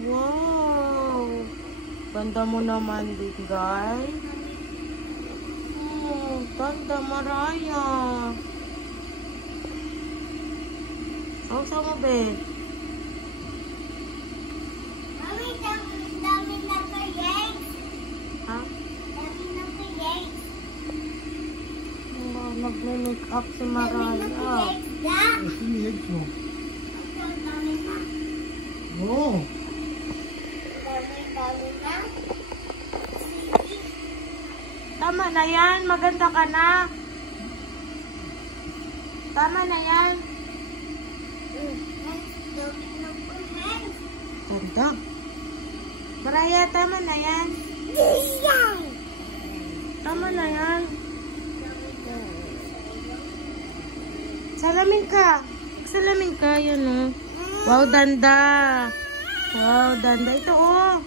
Wow! Ganda mo naman din, guys. Ganda, Maraya. Sausaw mo, be. Mami, dami na kayek. Ha? Dami na kayek. Nag-make up si Maraya. Sino yung eggs mo? Dami na. Oo. Dami na. Tama na yan. Maganda ka na. Tama na yan. Dami na kayek. Ganda. Maraya, tama na yan. Tama na yan. Salamin ka. Salamin ka. Yan, oh. Wow, danda. Wow, danda. Ito, oh.